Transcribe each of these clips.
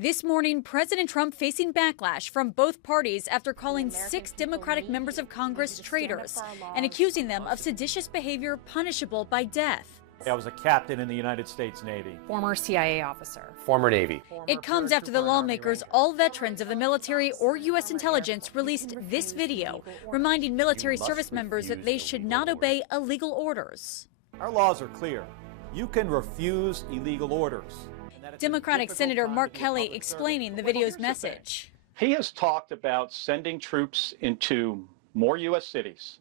This morning, President Trump facing backlash from both parties after calling 6 Democratic members of Congress traitors and accusing them of seditious behavior punishable by death. I was a captain in the United States Navy. Former CIA officer. Former Navy. It comes after the lawmakers, all veterans of the military or U.S. intelligence, released this video reminding military service members that they should not obey illegal orders. Our laws are clear. You can refuse illegal orders. Democratic Senator Mark Kelly explaining the video's message. He has talked about sending troops into more U.S. cities.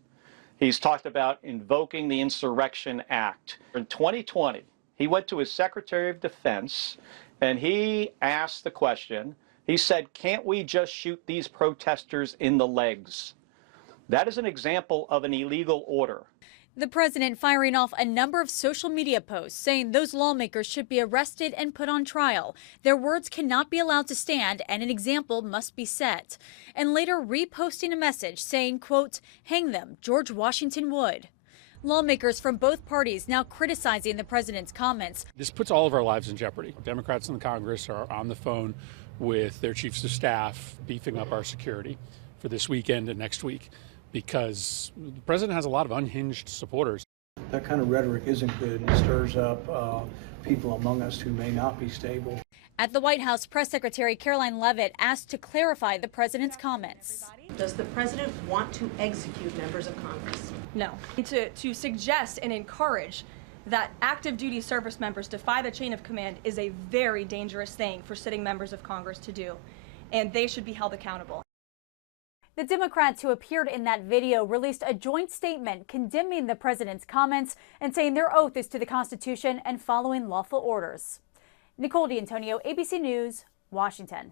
He's talked about invoking the Insurrection Act. In 2020, he went to his Secretary of Defense and he asked the question, he said, can't we just shoot these protesters in the legs? That is an example of an illegal order. The president firing off a number of social media posts saying those lawmakers should be arrested and put on trial. Their words cannot be allowed to stand and an example must be set. And later reposting a message saying, quote, hang them, George Washington would. Lawmakers from both parties now criticizing the president's comments. This puts all of our lives in jeopardy. Democrats in the Congress are on the phone with their chiefs of staff, beefing up our security for this weekend and next week, because the president has a lot of unhinged supporters. That kind of rhetoric isn't good and stirs up people among us who may not be stable. At the White House, Press Secretary Caroline Leavitt asked to clarify the president's comments. Does the president want to execute members of Congress? No. To suggest and encourage that active duty service members defy the chain of command is a very dangerous thing for sitting members of Congress to do, and they should be held accountable. The Democrats who appeared in that video released a joint statement condemning the president's comments and saying their oath is to the Constitution and following lawful orders. Nicole D'Antonio, ABC News, Washington.